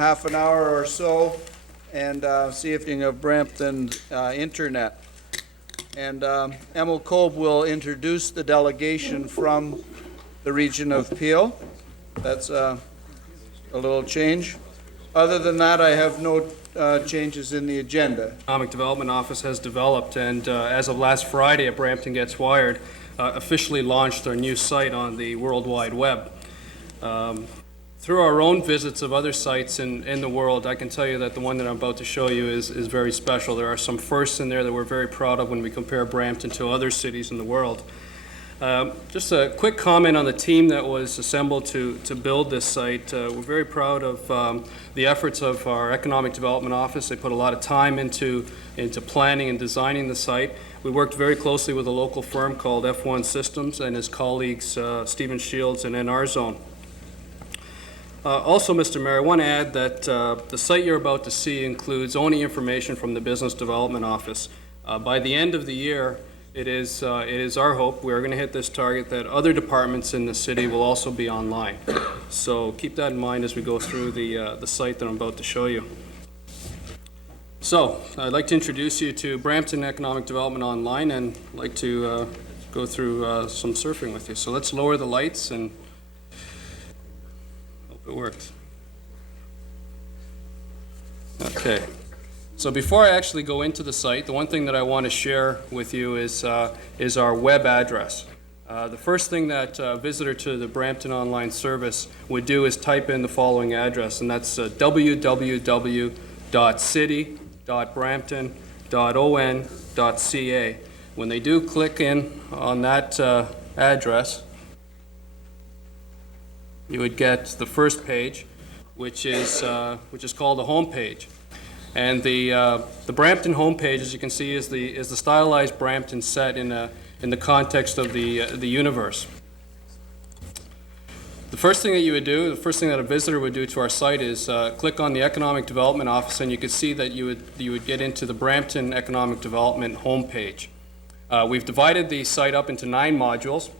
half an hour or so, and see if you can have Brampton internet. And Emil Kolb will introduce the delegation from the region of Peel. That's a little change. Other than that, I have no changes in the agenda. Economic Development Office has developed, and as of last Friday at Brampton Gets Wired, officially launched our new site on the World Wide Web. Through our own visits of other sites in the world, I can tell you that the one that I'm about to show you is very special. There are some firsts in there that we're very proud of when we compare Brampton to other cities in the world. Just a quick comment on the team that was assembled to build this site. We're very proud of the efforts of our Economic Development Office. They put a lot of time into planning and designing the site. We worked very closely with a local firm called F1 Systems and his colleagues Stephen Shields and NR Zone. Also, Mr. Mayor, I want to add that the site you're about to see includes only information from the Business Development Office. By the end of the year, it is our hope, we're going to hit this target, that other departments in the city will also be online. So keep that in mind as we go through the site that I'm about to show you. So I'd like to introduce you to Brampton Economic Development Online, and I'd like to go through some surfing with you. So let's lower the lights and hope it works. Okay. So before I actually go into the site, the one thing that I want to share with you is our web address. The first thing that a visitor to the Brampton Online Service would do is type in the following address, and that's www.city.brampton.on.ca. When they do click in on that address, you would get the first page, which is called the home page. And the Brampton homepage, as you can see, is the stylized Brampton set in the context of the universe. The first thing that you would do, the first thing that a visitor would do to our site is click on the Economic Development Office, and you could see that you would get into the Brampton Economic Development homepage. We've divided the site up into 9 modules,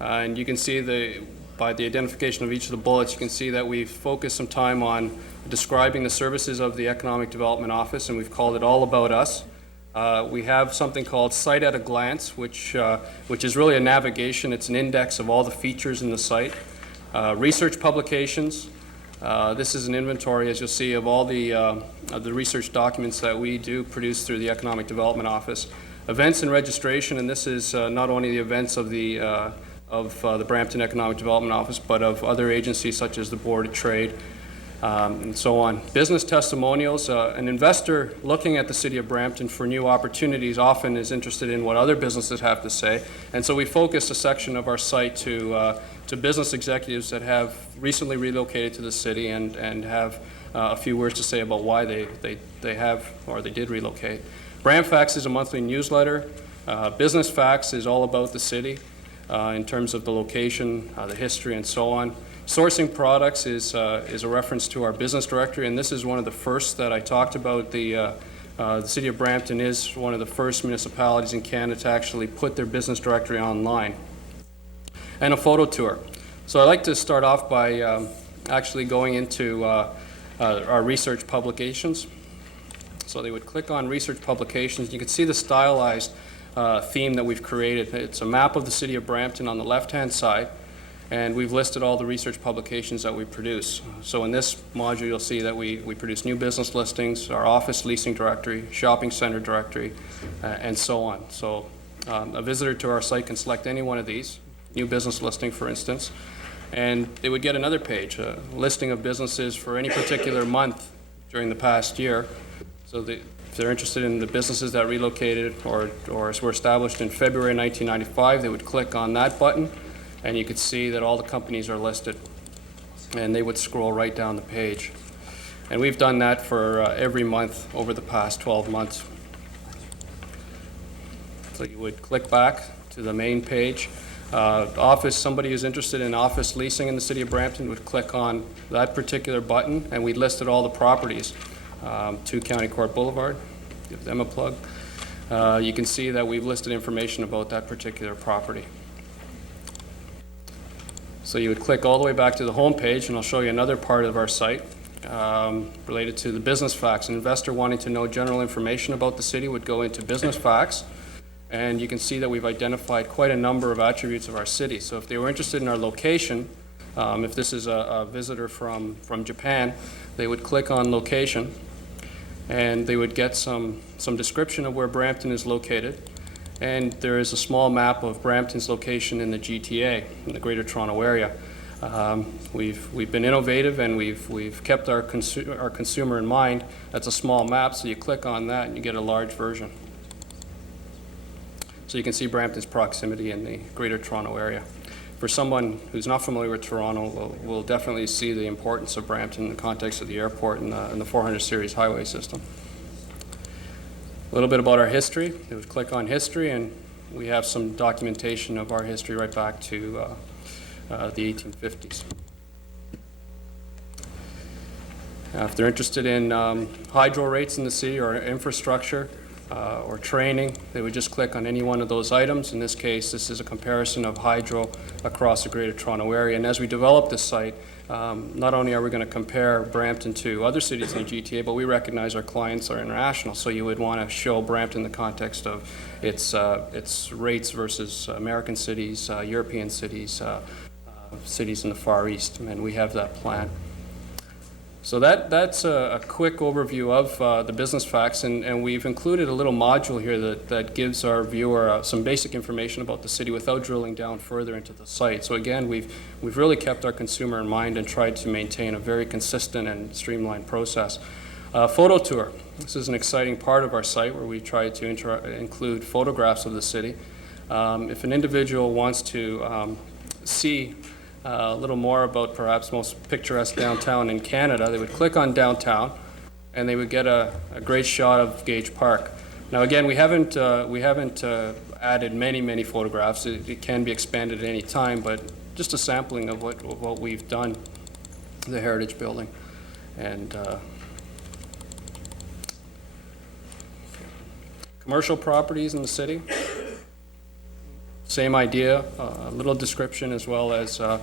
and you can see by the identification of each of the bullets, you can see that we've focused some time on describing the services of the Economic Development Office, and we've called it All About Us. We have something called Site at a Glance, which is really a navigation. It's an index of all the features in the site. Research publications. This is an inventory, as you'll see, of all the research documents that we do produce through the Economic Development Office. Events and registration, and this is not only the events of the Brampton Economic Development Office, but of other agencies such as the Board of Trade, and so on. Business testimonials. An investor looking at the city of Brampton for new opportunities often is interested in what other businesses have to say, and so we focus a section of our site to business executives that have recently relocated to the city and have a few words to say about why they have or they did relocate. Bramfax is a monthly newsletter. Business Facts is all about the city in terms of the location, the history, and so on. Sourcing products is a reference to our business directory, and this is one of the first that I talked about. The city of Brampton is one of the first municipalities in Canada to actually put their business directory online. And a photo tour. So I'd like to start off by actually going into our research publications. So they would click on research publications. You can see the stylized theme that we've created. It's a map of the city of Brampton on the left-hand side, and we've listed all the research publications that we produce. So in this module, you'll see that we produce new business listings, our office leasing directory, shopping center directory, and so on. So a visitor to our site can select any one of these, new business listing, for instance, and they would get another page, a listing of businesses for any particular month during the past year. So if they're interested in the businesses that relocated or were established in February 1995, they would click on that button, and you could see that all the companies are listed, and they would scroll right down the page. And we've done that for every month over the past 12 months. So you would click back to the main page. Somebody who's interested in office leasing in the city of Brampton would click on that particular button, and we listed all the properties. 2 County Court Boulevard, give them a plug. You can see that we've listed information about that particular property. So you would click all the way back to the home page, and I'll show you another part of our site. related to the business facts. An investor wanting to know general information about the city would go into business facts, and you can see that we've identified quite a number of attributes of our city. So if they were interested in our location, if this is a visitor from Japan, they would click on location, and they would get some description of where Brampton is located. And there is a small map of Brampton's location in the GTA, in the Greater Toronto Area. We've been innovative, and we've kept our consumer in mind. That's a small map, so you click on that and you get a large version. So you can see Brampton's proximity in the Greater Toronto Area. For someone who's not familiar with Toronto, will definitely see the importance of Brampton in the context of the airport and the 400 series highway system. A little bit about our history. They would click on history, and we have some documentation of our history right back to the 1850s. If they're interested in hydro rates in the city or infrastructure or training, they would just click on any one of those items. In this case, this is a comparison of hydro across the Greater Toronto Area. And as we develop this site, not only are we going to compare Brampton to other cities in the GTA, but we recognize our clients are international. So you would want to show Brampton in the context of its rates versus American cities, European cities, cities in the Far East, and we have that plan. So that's a quick overview of the business facts, and we've included a little module here that gives our viewer some basic information about the city without drilling down further into the site. So again, we've really kept our consumer in mind and tried to maintain a very consistent and streamlined process. Photo tour. This is an exciting part of our site where we try to include photographs of the city. If an individual wants to see a little more about perhaps most picturesque downtown in Canada, they would click on downtown, and they would get a great shot of Gage Park. Now again, we haven't added many photographs. It can be expanded at any time, but just a sampling of what we've done, the Heritage Building, and commercial properties in the city. Same idea, a little description as well as a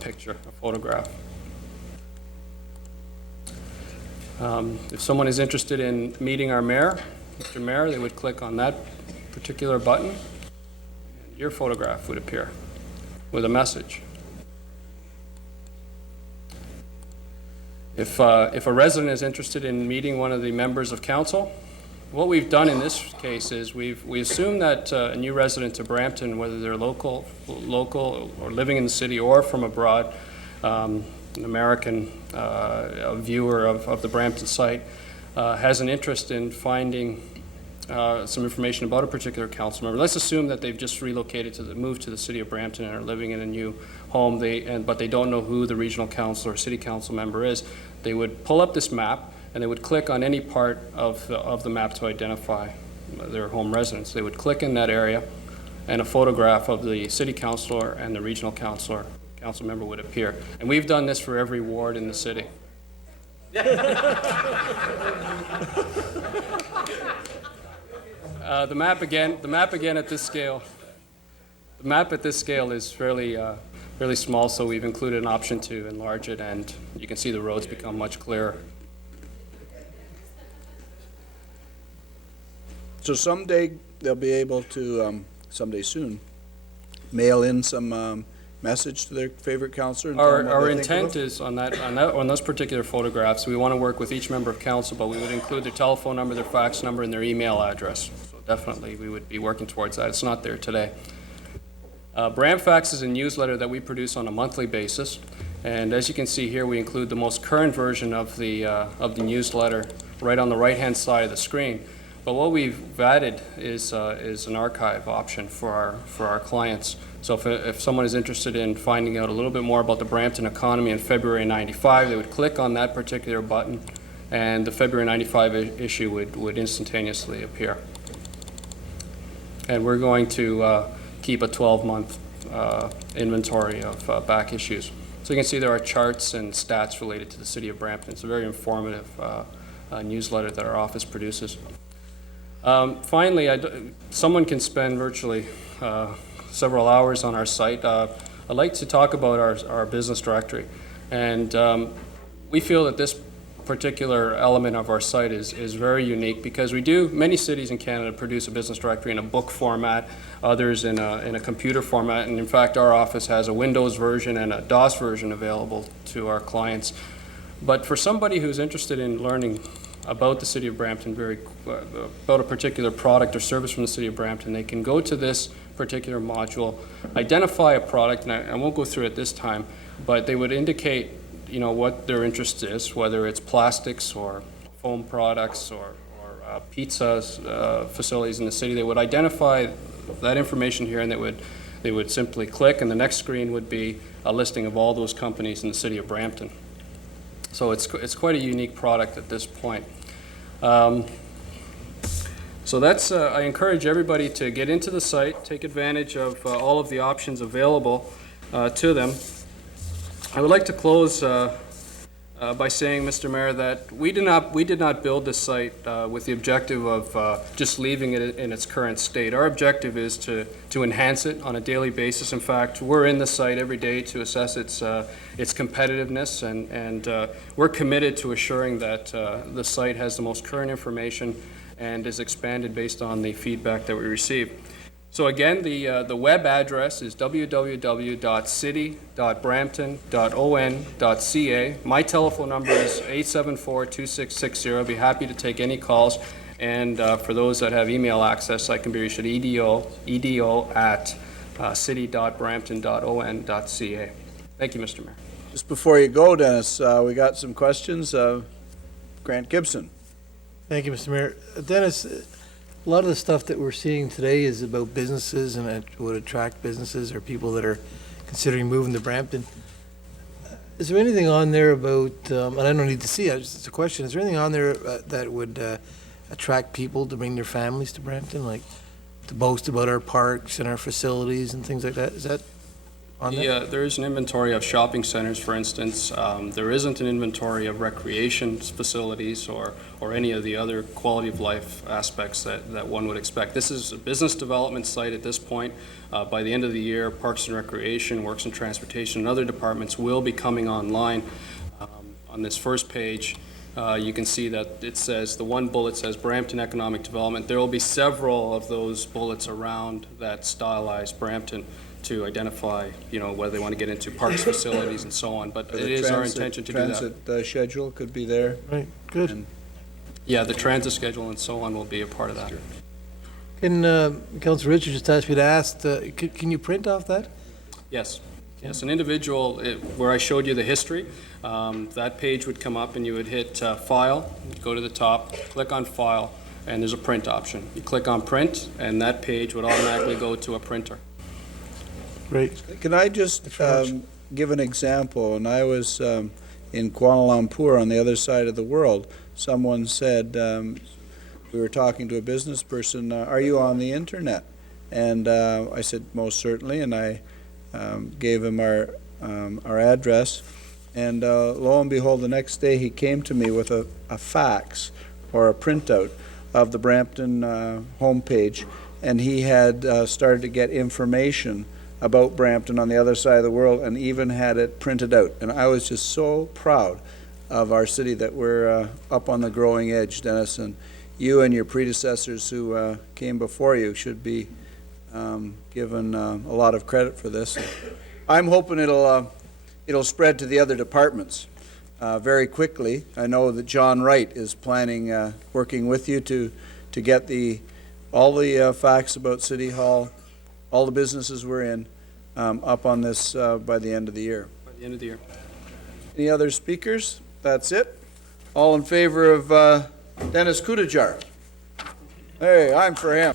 picture, a photograph. If someone is interested in meeting our mayor, Mr. Mayor, they would click on that particular button, and your photograph would appear with a message. If a resident is interested in meeting one of the members of council, what we've done in this case is we assume that a new resident to Brampton, whether they're local or living in the city or from abroad, an American viewer of the Brampton site, has an interest in finding some information about a particular council member. Let's assume that they've just moved to the city of Brampton and are living in a new home, but they don't know who the regional council or city council member is. They would pull up this map, and they would click on any part of the map to identify their home residence. They would click in that area, and a photograph of the city councilor and the regional council member would appear. And we've done this for every ward in the city. The map again at this scale. The map at this scale is fairly small, so we've included an option to enlarge it, and you can see the roads become much clearer. So someday they'll be able to, someday soon, mail in some message to their favorite counselor. And tell them what Our they think intent of it? is on those particular photographs, we want to work with each member of council, but we would include their telephone number, their fax number, and their email address. So definitely, we would be working towards that. It's not there today. Bramfax is a newsletter that we produce on a monthly basis, and as you can see here, we include the most current version of the newsletter right on the right-hand side of the screen. But what we've added is an archive option for our clients. So if someone is interested in finding out a little bit more about the Brampton economy in February '95, they would click on that particular button, and the February '95 issue would instantaneously appear. And we're going to keep a 12-month inventory of back issues. So you can see there are charts and stats related to the city of Brampton. It's a very informative newsletter that our office produces. Finally, someone can spend virtually several hours on our site. I'd like to talk about our business directory. And we feel that this particular element of our site is very unique because many cities in Canada produce a business directory in a book format, others in a computer format, and in fact our office has a Windows version and a DOS version available to our clients. But for somebody who's interested in learning about the City of Brampton, about a particular product or service from the City of Brampton, they can go to this particular module, identify a product, and I won't go through it this time, but they would indicate what their interest is, whether it's plastics or foam products or pizza facilities in the city. They would identify that information here, and they would simply click, and the next screen would be a listing of all those companies in the City of Brampton. So it's quite a unique product at this point. So that's, I encourage everybody to get into the site, take advantage of all of the options available to them. I would like to close by saying, Mr. Mayor, that we did not build this site with the objective of just leaving it in its current state. Our objective is to enhance it on a daily basis. In fact, we're in the site every day to assess its competitiveness, and we're committed to assuring that the site has the most current information and is expanded based on the feedback that we receive. So again, the web address is www.city.brampton.on.ca. My telephone number is 874-2660. I'd be happy to take any calls. And for those that have email access, I can be reached at edo@city.brampton.on.ca. Thank you, Mr. Mayor. Just before you go, Dennis, we got some questions. Grant Gibson. Thank you, Mr. Mayor. Dennis, a lot of the stuff that we're seeing today is about businesses and it would attract businesses or people that are considering moving to Brampton. Is there anything on there about, and I don't need to see it, it's a question, is there anything on there that would attract people to bring their families to Brampton, like to boast about our parks and our facilities and things like that? Is that on there? Yeah, there is an inventory of shopping centers, for instance. There isn't an inventory of recreation facilities or any of the other quality of life aspects that one would expect. This is a business development site at this point. By the end of the year, Parks and Recreation, Works and Transportation, and other departments will be coming online. On this first page, you can see that it says, the one bullet says Brampton Economic Development. There will be several of those bullets around that stylized Brampton to identify, whether they want to get into parks, facilities, and so on. But it is our intention to do that. Transit schedule could be there. Right, good. And Yeah, the transit schedule and so on will be a part of that. Can Councilor Richard just asked me to ask, can you print off that? Yes. Yes, an individual, where I showed you the history, that page would come up and you would hit File, go to the top, click on File, and there's a print option. You click on Print, and that page would automatically go to a printer. Great. Can I just give an example? When I was in Kuala Lumpur on the other side of the world, someone said, we were talking to a business person, are you on the internet? And I said, most certainly, and I gave him our address. And lo and behold, the next day he came to me with a fax or a printout of the Brampton homepage, and he had started to get information about Brampton on the other side of the world and even had it printed out. And I was just so proud of our city that we're up on the growing edge, Dennis, and you and your predecessors who came before you should be given a lot of credit for this. I'm hoping it'll spread to the other departments very quickly. I know that John Wright is planning, working with you to get all the facts about City Hall, all the businesses we're in, up on this by the end of the year. By the end of the year. Any other speakers? That's it. All in favor of Dennis Kudajar? Hey, I'm for him.